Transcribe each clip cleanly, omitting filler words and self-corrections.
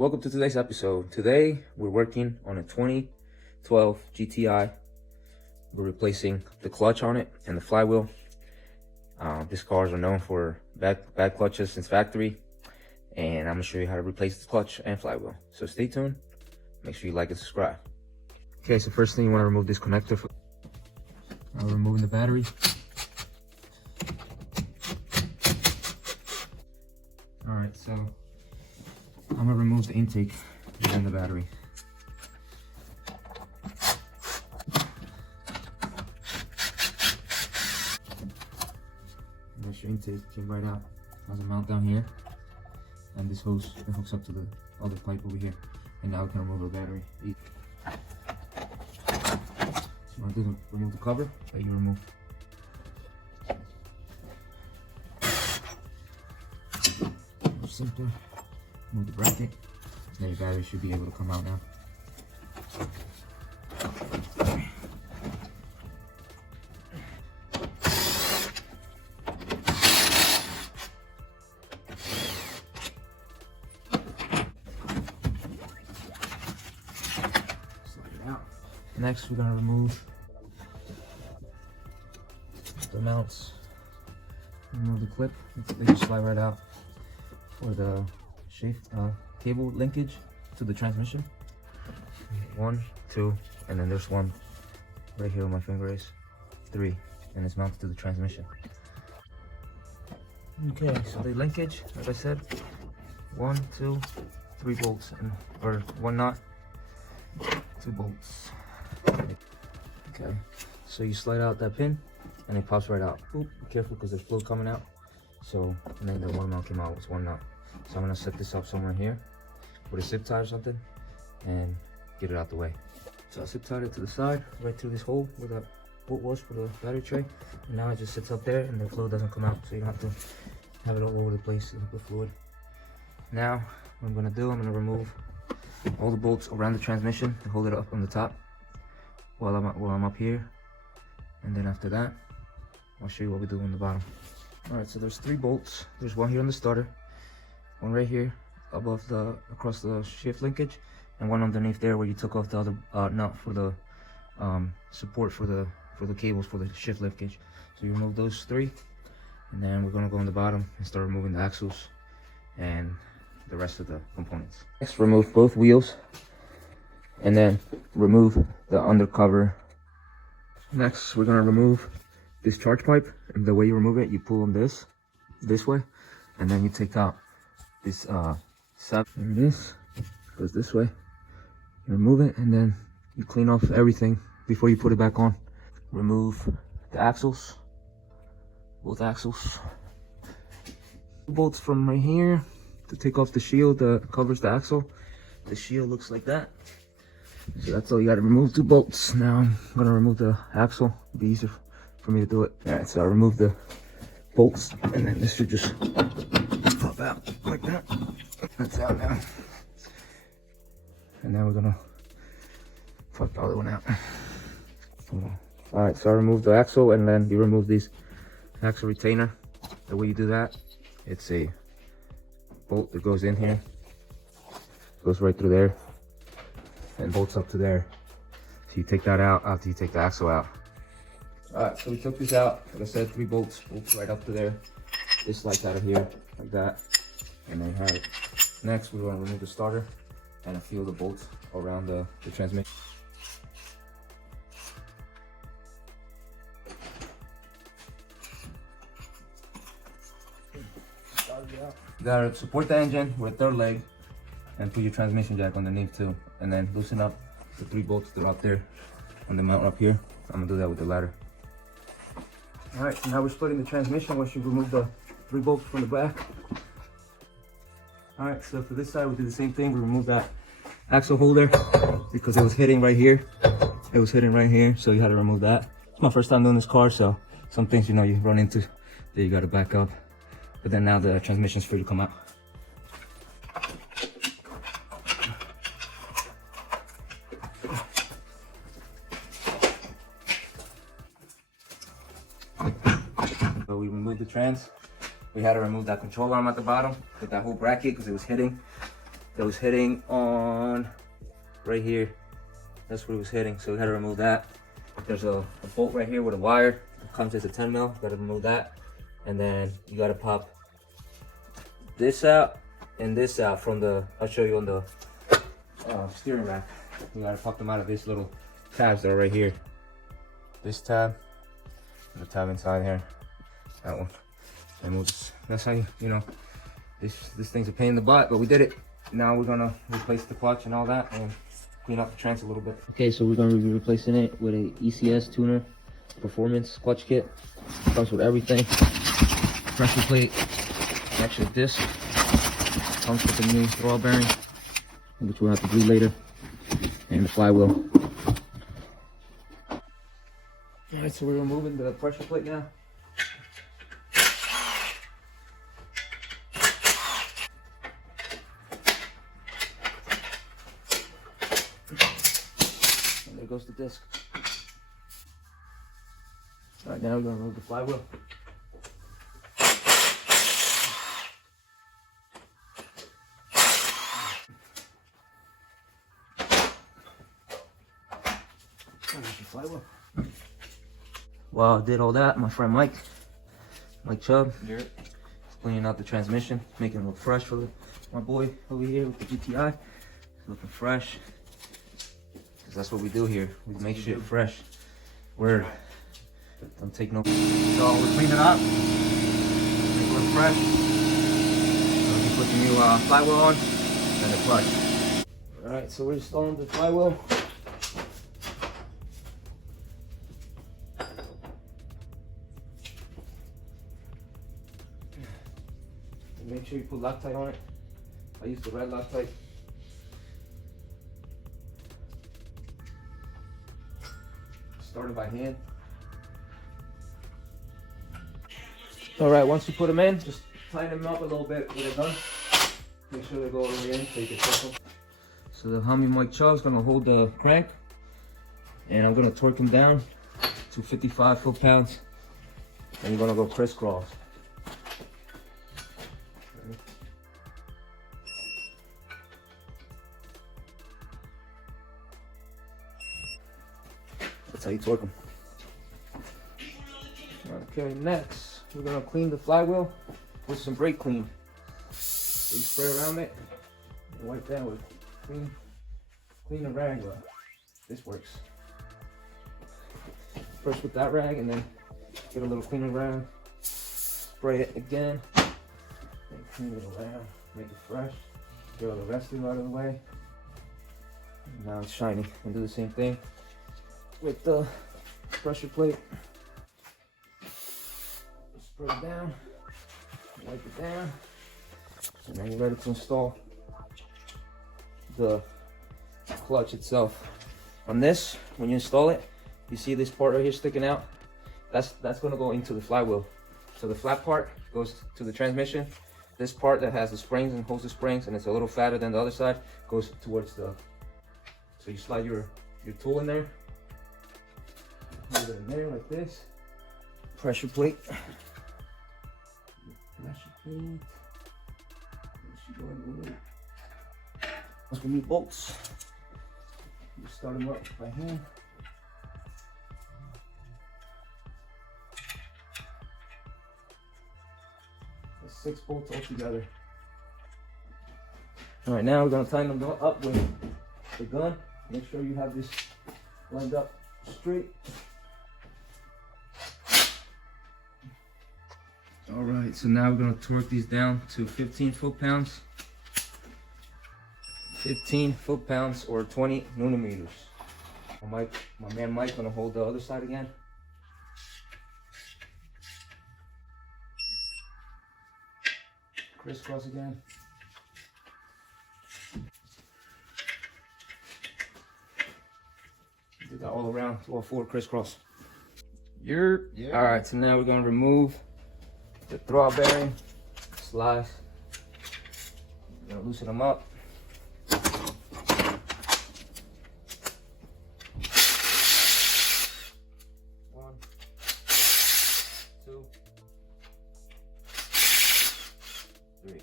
Welcome to today's episode. Today we're working on a 2012 GTI. We're replacing the clutch on it and the flywheel. These cars are known for bad clutches since factory, and I'm gonna show you how to replace the clutch and flywheel. So stay tuned. Make sure you like and subscribe. Okay, so first thing you want to remove this connector. I'm removing the battery. All right, so I'm gonna remove the intake and the battery. And that's your intake, came right out. Has a mount down here, and this hose that hooks up to the other pipe over here. And now we can remove the battery. So you want to do remove the cover that you remove. Simple. Move the bracket. Now your battery should be able to come out now. Slide it out. Next, we're gonna remove the mounts. Remove the clip. They just slide right out for the cable linkage to the transmission. 1, 2, and then there's one right here where my finger is. 3, and it's mounted to the transmission. Okay, so the linkage, like I said, 1, 2, 3 bolts, or 1 knot, 2 bolts. Okay, so you slide out that pin, and it pops right out. Oop, be careful because there's fluid coming out. So, and then the one knot came out, it's 1 knot. So I'm gonna set this up somewhere here with a zip tie or something and get it out the way. So I zip tied it to the side, right through this hole where that bolt was for the battery tray. And now it just sits up there and the fluid doesn't come out, so you don't have to have it all over the place with fluid. Now, what I'm gonna do, I'm gonna remove all the bolts around the transmission to hold it up on the top while I'm up here. And then after that, I'll show you what we do on the bottom. All right, so there's 3 bolts. There's one here on the starter, one right here above across the shift linkage, and one underneath there where you took off the other nut for the support for the cables for the shift linkage. So you remove those 3, and then we're gonna go on the bottom and start removing the axles and the rest of the components. Next, remove both wheels, and then remove the undercover. Next, we're gonna remove this charge pipe, and the way you remove it, you pull on this way, and then you take out this sap, and this goes this way. You remove it, and then you clean off everything before you put it back on. Remove the axles, both axles. Bolts from right here to take off the shield that covers the axle. The shield looks like that. So that's all you gotta remove, 2 bolts. Now I'm gonna remove the axle. It'll be easier for me to do it. All right, so I remove the bolts, and then this should just pop out like that. That's out now. And now we're gonna pop the other one out. All right, so I removed the axle, and then you remove these axle retainer. The way you do that, it's a bolt that goes in here, goes right through there, and bolts up to there. So you take that out after you take the axle out. All right, so we took this out. Like I said, 3 bolts right up to there. This slides out of here like that, and then have it. Next, we're going to remove the starter and a few of the bolts around the transmission. You gotta support the engine with a 3rd leg and put your transmission jack underneath too, and then loosen up the 3 bolts that are up there on the mount up here. I'm gonna do that with the ladder. All right, so now we're splitting the transmission once you remove the 3 bolts from the back. All right, so for this side, we did the same thing. We removed that axle holder because it was hitting right here. It was hitting right here, so you had to remove that. It's my first time doing this car, so some things, you know, you run into that you gotta back up. But then now the transmission's free to come out. So we removed the trans. We had to remove that control arm at the bottom with that whole bracket because it was hitting. that was hitting on right here. That's where it was hitting, so we had to remove that. There's a bolt right here with a wire. It comes as a 10 mil. Got to remove that, and then you got to pop this out and this out from the. I'll show you on the steering rack. You got to pop them out of these little tabs that are right here. This tab, and the tab inside here. That one. And we'll just. That's how you know. This thing's a pain in the butt, but we did it. Now we're gonna replace the clutch and all that, and clean up the trans a little bit. Okay, so we're gonna be replacing it with a ECS tuner performance clutch kit. Comes with everything. Pressure plate, actually disc. Comes with the new throttle bearing, which we'll have to bleed later, and the flywheel. All right, so we're removing the pressure plate now. And there goes the disc. All right, now we're gonna remove the flywheel. While I did all that, my friend Mike Chubb, cleaning out the transmission, making it look fresh for my boy over here with the GTI. It's looking fresh, because that's what we do here. We make shit fresh. Word. Don't take no. So we're cleaning up, make it look fresh. So we put the new flywheel on and the clutch. All right, so we're installing the flywheel. Make sure you put Loctite on it. I use the red Loctite. Started by hand. All right, once you put them in, just tighten them up a little bit with a gun. Make sure they go all the way in so you can check them. So the homie Mike Chubb's gonna hold the crank, and I'm gonna torque him down to 55 foot-pounds, and you're gonna go crisscross. That's how you torque them. Okay, next we're gonna clean the flywheel with some brake clean. So you spray around it and wipe that with clean the rag. This works. First with that rag, and then get a little cleaner rag. Spray it again. And clean it around, make it fresh. Get all the residue out of the way. And now it's shiny. And do the same thing with the pressure plate. Spray it down, wipe it down, and then you're ready to install the clutch itself. On this, when you install it, you see this part right here sticking out? That's gonna go into the flywheel. So the flat part goes to the transmission. This part that has the springs and holds the springs, and it's a little fatter than the other side, goes towards the, so you slide your tool in there. Move it in there like this. Pressure plate. Pressure plate. Once we need bolts, you start them up by hand. There's 6 bolts all together. All right, now we're gonna tighten them up with the gun. Make sure you have this lined up straight. All right, so now we're gonna torque these down to 15 foot-pounds. 15 foot-pounds or 20 newton-meters. My man Mike's gonna hold the other side again. Crisscross again. Do that all around, all 4 crisscross. Yeah. All right, so now we're gonna remove the throttle bearing, slice. We're gonna loosen them up. One, two, three.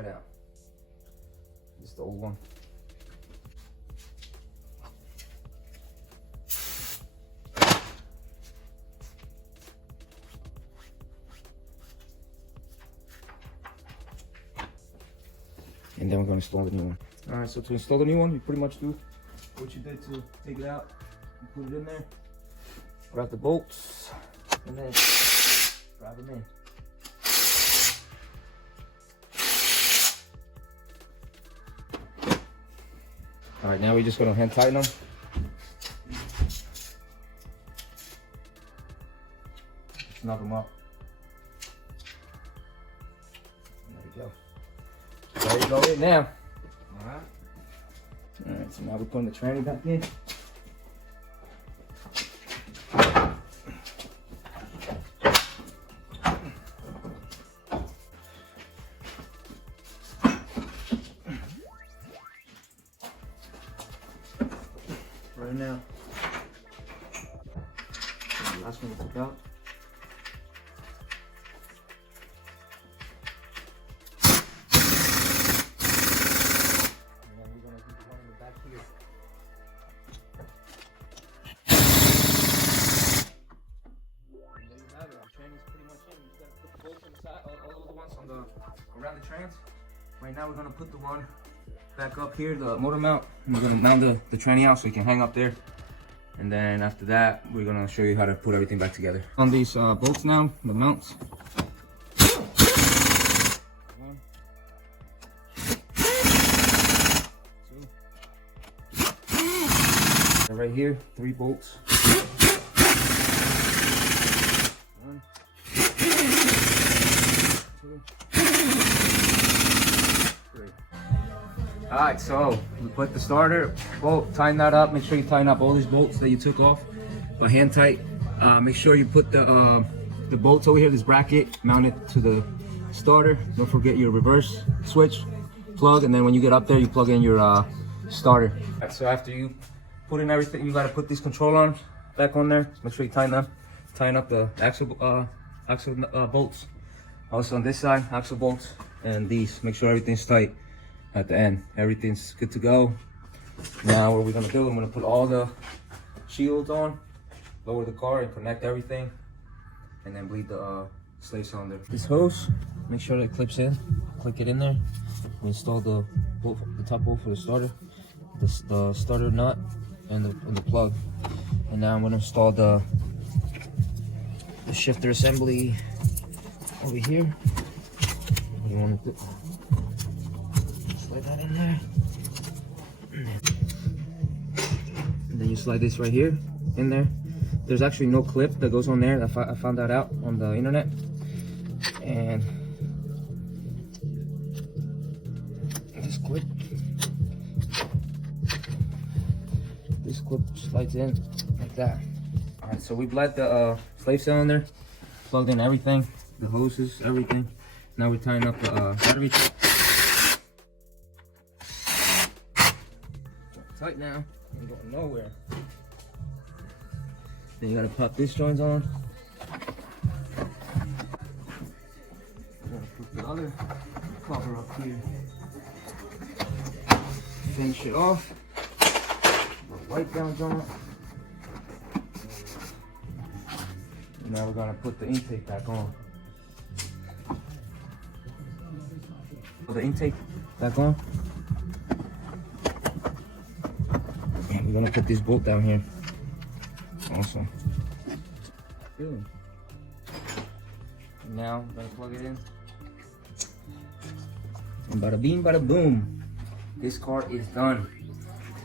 slide out. This is the old one. And then we're going to install the new one. All right, so to install the new one, you pretty much do what you did to take it out and put it in there. Grab the bolts and then drive them in. All right, now we're just going to hand tighten them. Snug them up. There we go. There you go in now. Alright. Alright, so now we're putting the tranny back in. Right now. The last one we took out. Around the trans. Right now we're gonna put the one back up here, the motor mount. And we're gonna mount the tranny out so you can hang up there. And then after that, we're gonna show you how to put everything back together. On these bolts now, the mounts. One, two. Right here, 3 bolts. One, 2. Alright, so we put the starter bolt, tighten that up. Make sure you tighten up all these bolts that you took off by hand tight. Make sure you put the bolts over here, this bracket, mount it to the starter. Don't forget your reverse switch plug, and then when you get up there, you plug in your starter. Right, so after you put in everything, you gotta put these control arms back on there. Make sure you tighten them. Tighten up the axle bolts. Also on this side, axle bolts, and these. Make sure everything's tight. At the end, everything's good to go. Now what we're gonna do, I'm gonna put all the shields on, lower the car and connect everything, and then bleed the slave cylinder. This hose, make sure that it clips in, click it in there. We install the top bolt for the starter, the starter nut, and the plug. And now I'm gonna install the shifter assembly over here. What do you want to do? Slide that in there. And then you slide this right here in there. There's actually no clip that goes on there. I found that out on the internet. And this clip slides in like that. All right, so we bled the slave cylinder, plugged in everything, the hoses, everything. Now we're tying up the battery. Tight now, ain't going nowhere. Then you gotta pop these joints on. We're gonna put the other cover up here. Finish it off. Wipe downs on it. And now we're gonna put the intake back on. Put the intake back on. And we're gonna put this bolt down here. Awesome. Good. Now I'm gonna plug it in. And bada bing, bada boom. This car is done.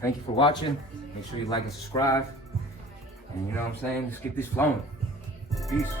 Thank you for watching. Make sure you like and subscribe. And you know what I'm saying? Let's get this flowing. Peace.